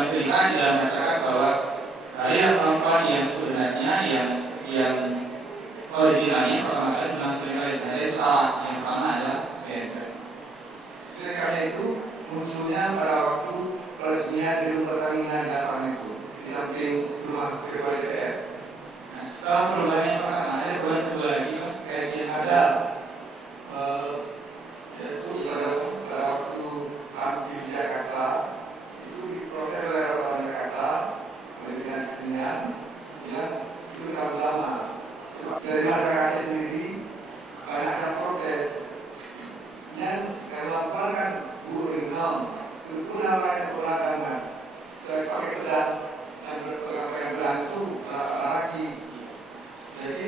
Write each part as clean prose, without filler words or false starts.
berkembang cerita dalam masyarakat bahwa tarian perempuan yang sebenarnya yang originalnya pertama kali dimasukkan oleh Belanda itu salah. Yang pertama adalah band. Karena itu munculnya pada waktu peresmian gedung Pertamina Datang itu di samping rumah ketua DPR. Nah, setelah perubahan yang pertama ada perubahan kedua lagi kan, yang ada yaitu pada waktu di Jakarta itu diprotes oleh orang Jakarta pendidikan kesenian yang itu terlalu lama. Dari masyarakatnya sendiri banyak yang protes. Dan kalau kan guru renang itu namanya peladangan. Dari pakai pedang dan pakai pedang itu lagi. Jadi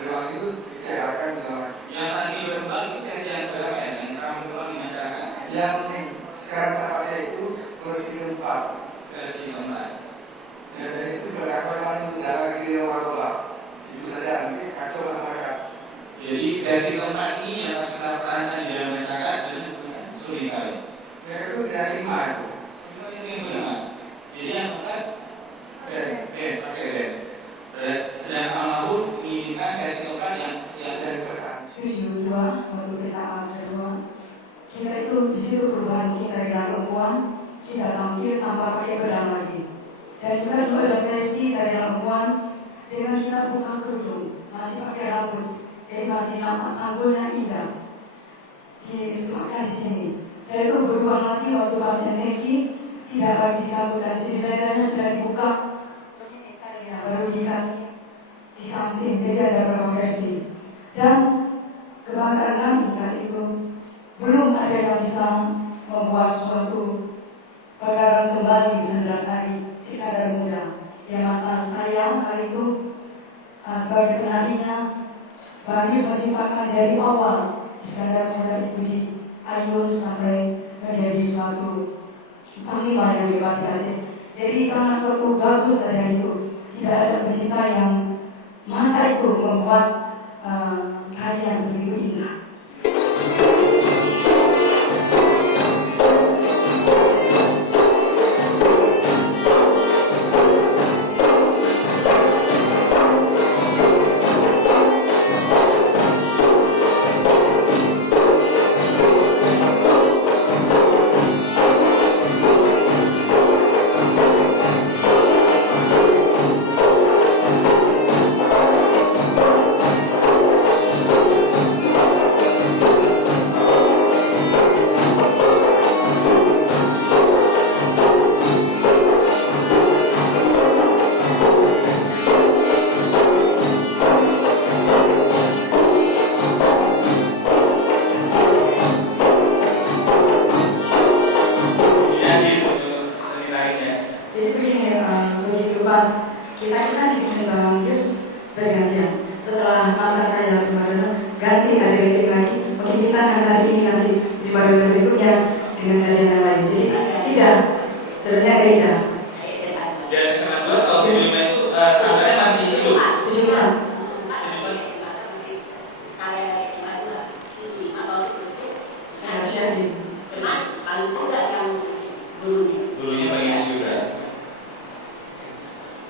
memang itu diarahkan dengan yang saat ini berkembang itu versi yang berapa ya? Yang sekarang berkembang di masyarakat. Yang sekarang tahapnya itu versi keempat. Versi keempat. Ya, dan itu berlaku memang sudah lagi di luar. Itu saja nanti kacau masyarakat. Jadi versi keempat ini yang harus kita pertahankan di dalam masyarakat dan sulit kali. Mereka itu tidak lima itu. Sebenarnya yang kelima. Jadi yang keempat pakai band. Sedang almarhum menginginkan versi keempat yang dari perang. 72 waktu kita kedua, kita itu di situ perubahan kita dari perempuan, kita tampil tanpa pakai pedang lagi. Dan juga dulu ada versi dari perempuan dengan kita buka kerudung, masih pakai rambut, jadi masih nampak sanggulnya indah. Semaknya di sini. Saya itu berubah lagi waktu pas energi, tidak lagi disambut dari sini. Saya tanya sudah dibuka, begini tadi ya, baru di samping, jadi ada beberapa versi. Dan kebanggaan kami kali itu belum ada yang bisa membuat suatu perkara kembali sendiri tadi sekadar mudah. Yang masalah saya kali itu sebagai penarinya bagi menciptakan dari awal sekadar mudah itu di ayun sampai menjadi suatu panglima yang hebat saja. Jadi sangat suatu bagus dari itu. Tidak ada pecinta yang masa itu membuat karya yang sebegitu indah.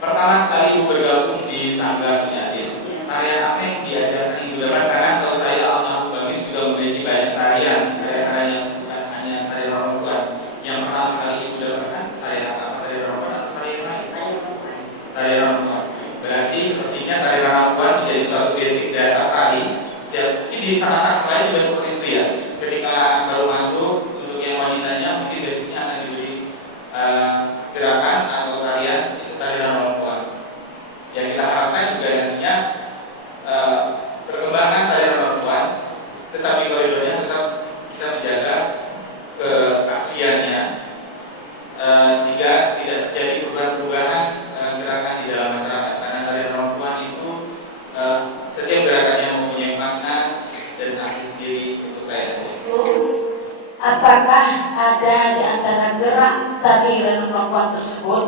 Pertama sekali Ibu bergabung di Sanggar Sunyatin, tarian apa yang diajarkan Ibu dapat? Karena setahu saya almarhum Bagus juga memiliki banyak tarian yang bukan hanya tarian perempuan. Yang pertama kali Ibu dapatkan tarian apa? Tarian perempuan atau tarian lain? Tarian perempuan. Berarti sepertinya tarian perempuan menjadi suatu basic dasar tari. Ini di salah-salah lain juga seperti itu ya. Ketika baru masuk untuk yang wanitanya mungkin basicnya akan diberi gerakan atau tarian perempuan. Yang kita harapkan juga nantinya perkembangan tarian perempuan, tetapi koridornya tetap kita menjaga keasliannya sehingga tidak terjadi perubahan gerakan di dalam masyarakat. Karena tarian perempuan itu setiap gerakannya mempunyai makna dan arti sendiri untuk rakyat. Apakah ada di antara gerak tarian perempuan tersebut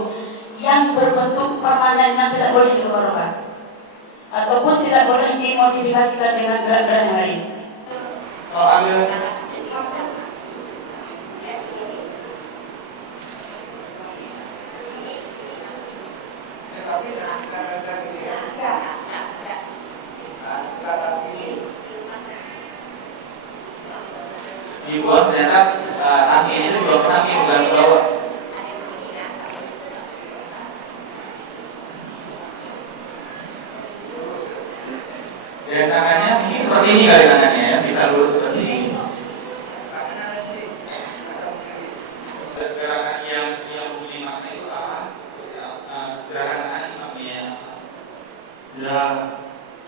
yang berbentuk permanen yang tidak boleh dirubah ataupun tidak boleh dimodifikasikan dengan gerak-gerak yang lain? Kalau ambil Dibuat ternyata tangki itu belum saking bukan ke bawah. Tangannya mungkin seperti ini kali tangannya ya, bisa lurus seperti ini. Gerakan yang mempunyai makna itu apa? Gerakan tangan ini maknanya apa? Ya,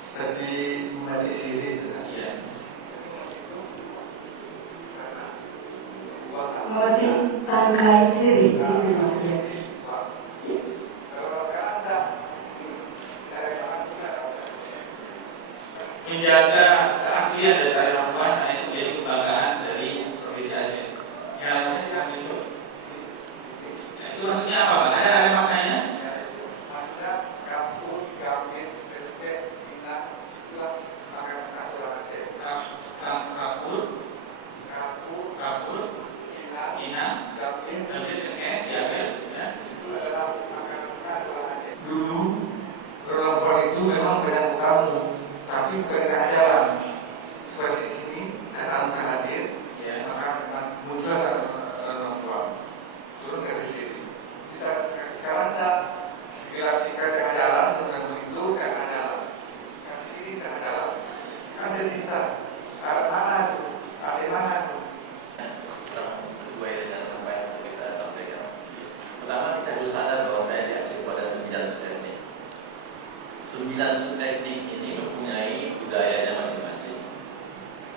seperti membatik siri itu kan. Iya. Membatik tangkai sirih itu ya. Menjaga keaslian dari tari Rongguan itu menjadi kebanggaan dari Provinsi Aceh. Yang lainnya silahkan dulu. Nah, itu maksudnya apa? Ada maknanya? Kapur, ina, gambir, cengkeh, diambil. Ya. Dulu perempuan itu memang banyak tamu, tapi bukan di jalan. Seperti di sini, dan tamu hadir, Ya. maka memang muncul perempuan turun ke sini. Sekarang kita dilatihkan tengah jalan, dengan begitu tengah jalan. Kan di sini tengah jalan, kan cerita. Arah mana itu? Arah mana itu? Sesuai dengan apa yang kita sampaikan. Pertama kita harus sadar bahwa saya di Aceh itu ada 9 subteknik. 9 subteknik ini mempunyai budayanya masing-masing.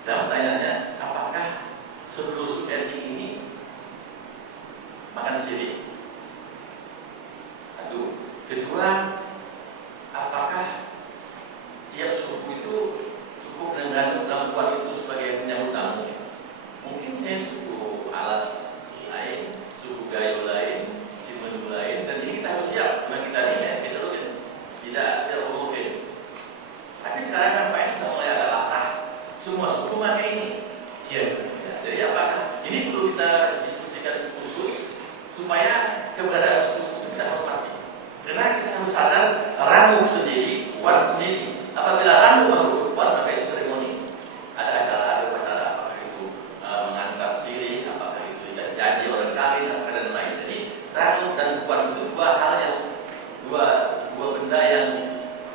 Sekarang pertanyaannya, apakah seluruh subteknik ini makan sirih? Satu. Kedua, apakah tiap suku itu cukup dengan perempuan itu sebagai penyambut tamu? Mungkin saya suku Alas lain, suku Gayo lain, Cimenu lain, dan ini kita harus siap karena kita ini heterogen, tidak homogen. Tapi sekarang kan Pak sudah mulai agak latah, semua suku pakai ini. Iya. Jadi apakah ini perlu kita diskusikan khusus supaya keberadaan suku-suku kita hormati. Karena kita harus sadar Ranu sendiri, Wan sendiri. Apabila Ranu masuk ke Wan, maka itu seremoni. Ada acara, apakah itu mengangkat sirih, apakah itu janji orang kawin, apakah dan lain. Jadi Ranu dan Wan itu dua hal yang dua benda yang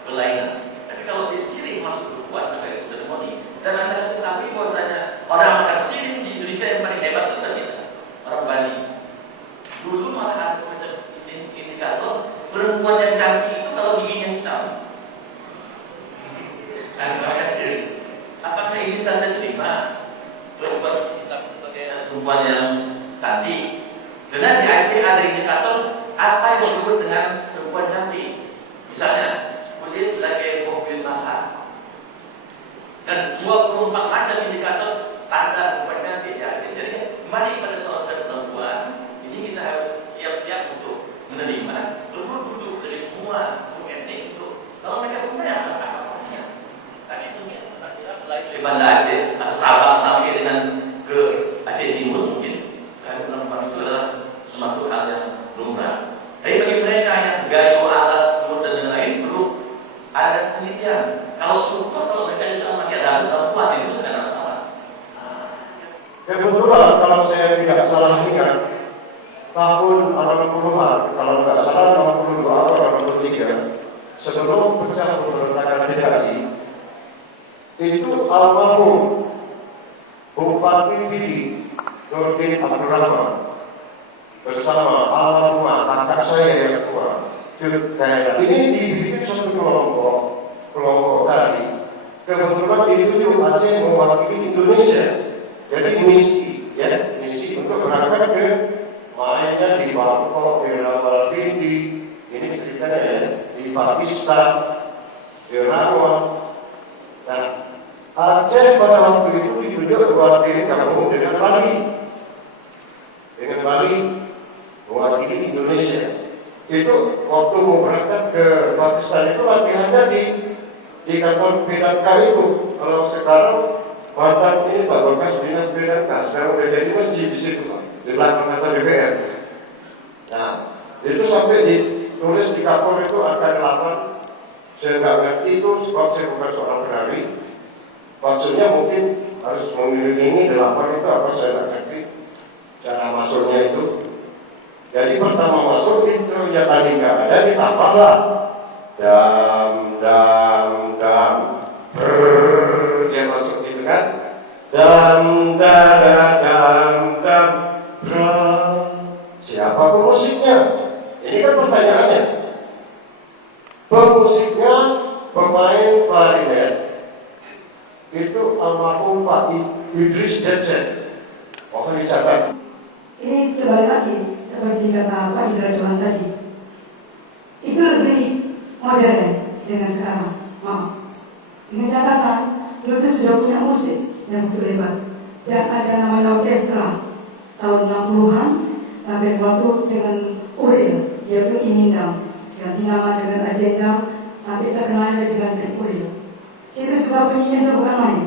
berlainan. Tapi kalau sirih masuk ke Wan, maka itu seremoni. Dan anda ketahui bahwasanya orang makan sirih di Indonesia yang paling hebat itu kan kita, orang Bali. Dulu malah ada semacam indikator perempuan yang cantik itu kalau giginya hitam. Apakah ini standar terima? Perempuan hitam sebagai perempuan yang cantik. Karena di Aceh ada indikator apa yang disebut dengan perempuan cantik. Misalnya kulit lagi mobil masak. Dan 24 macam indikator tanda perempuan cantik di Aceh. Jadi kembali pada soal perempuan, ini kita harus siap-siap untuk menerima. Perlu duduk dari semua suku etnik itu. Kalau mereka punya apa salahnya? Tadi itu di Banda Aceh atau Sabang sampai dengan ke Aceh Timur mungkin. Karena perempuan itu adalah termasuk hal yang lumrah. Tapi bagi mereka yang Gayo, Alas, Timur dan lain-lain perlu ada penelitian. Kalau suku, kalau mereka juga pakai dalam kuat itu tidak ada masalah. Kebetulan kalau saya tidak salah ingat tahun 80-an, kalau tidak salah 82 atau 83, sebelum pecah pemberontakan PKI, itu almarhum Bupati Pidi Nurdin Abdul Rahman bersama almarhumah kakak saya yang tua. Ini dibikin satu kelompok tadi. Kebetulan itu Aceh mewakili Indonesia. Jadi misi untuk berangkat ke mainnya di Bangkok, di Rawalpindi, ini ceritanya ya, di Pakistan, di Rawang. Nah, Aceh pada waktu itu ditunjuk mewakili gabung dengan Bali, mewakili Indonesia. Itu waktu mau berangkat ke Pakistan itu latihannya di kantor PDK itu. Kalau sekarang mantan ini Pak Bekas dinas PDK, sekarang udah jadi masjid di situ Pak, di belakang kantor DPR. Nah, itu sampai tulis di kapur itu angka 8. Saya nggak ngerti itu sebab saya bukan seorang penari. Maksudnya mungkin harus mengiringi 8 itu apa saya nggak ngerti. Cara masuknya itu. Jadi pertama masuk intronya tadi nggak ada, ditambahlah dam dam dam brrrr, dia masuk gitu kan. Dam dam dam brrrr. Siapa pemusiknya? Ini kan pertanyaannya. Pemusiknya pemain klarinet itu almarhum Pak Idris Jetsen. Mohon dicatat. Ini kembali lagi seperti kata Pak Indra Johan tadi. Itu lebih modern dengan sekarang. Dengan catatan, dulu itu sudah punya musik yang begitu hebat. Dan ada namanya orkestra tahun 60-an sampai waktu dengan Uril, yaitu Imindam. Ganti nama dengan Agenda sampai terkenalnya dengan Uril. Situ juga penyanyinya juga bukan main.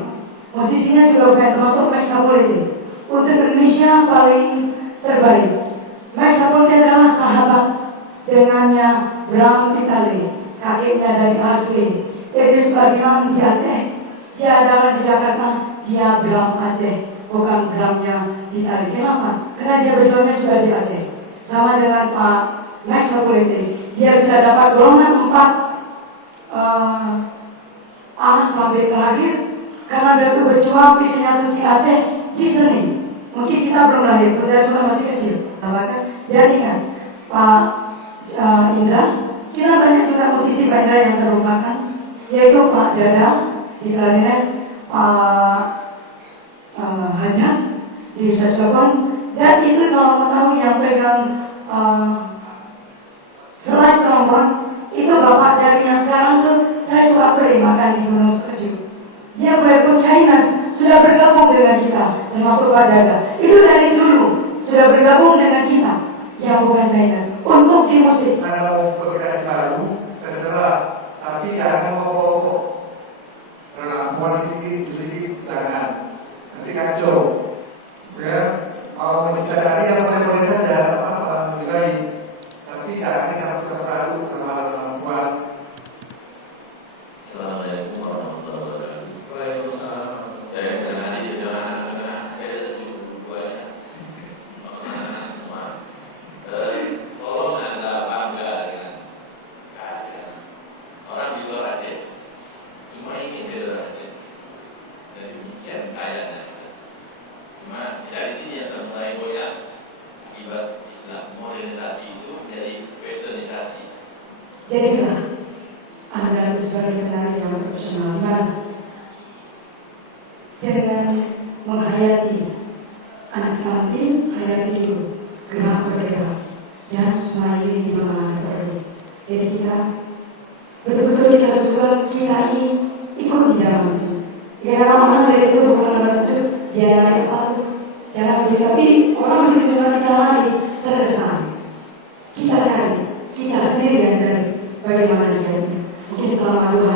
Musisinya juga bukan termasuk Max Sapoliti. Untuk Indonesia paling terbaik. Max Sapoliti adalah sahabat dengannya Bram Vitali, kakeknya dari Arvin. Jadi sebagian di Aceh, dia adalah di Jakarta, dia Bram Aceh, bukan Bramnya Vitali. Kenapa? Karena dia berjuangnya juga di Aceh. Sama dengan Pak Max Sapoliti, dia bisa dapat golongan 4 A sampai terakhir karena dia itu berjuang visinya di Aceh di seni. Mungkin kita belum lahir, dia juga masih kecil. Jadi kan Pak Indra, kita banyak juga musisi Pak Indra yang terlupakan, yaitu Pak Dada di klarinet, Pak Hajat di saxophone, dan itu kalau mau tahu yang pegang slide trombon itu bapak dari yang sekarang tuh saya suka beri makan di Gunung Setuju. Dia walaupun Chinese sudah bergabung dengan kita, termasuk Pak Dada. Itu dari dulu sudah bergabung dengan kita yang bukan Chinese untuk di musik. Kalau berkreasi baru terserah, tapi jangan mau pokok. Karena musik jangan nanti kacau. Ya, mau mencari yang boleh saja, apa lebih baik. Tapi jangan campur baru sama perempuan. Assalamualaikum warahmatullahi wabarakatuh. Waalaikumsalam. Saya kenal di Jalan saya juga semua. Tolong Anda bangga dengan keahlian orang di luar Aceh. Cuma ini di luar Aceh. Dan demikian kayanya. Cuma tidak di sini yang mulai goyah akibat Islam modernisasi itu menjadi westernisasi. Jadi lah, Anda harus sebagai penari yang profesional, dengan menghayati anak yatim, hayati dulu gerak berbeda dan semakin di mana perlu. Jadi kita betul-betul kita sesuai kita ini ikut di dalam itu. Ya orang-orang dari itu bukan betul dia naik apa jangan begitu, tapi orang begitu juga kita lari terkesan. Kita cari, kita sendiri yang cari bagaimana dia. Mungkin selama 2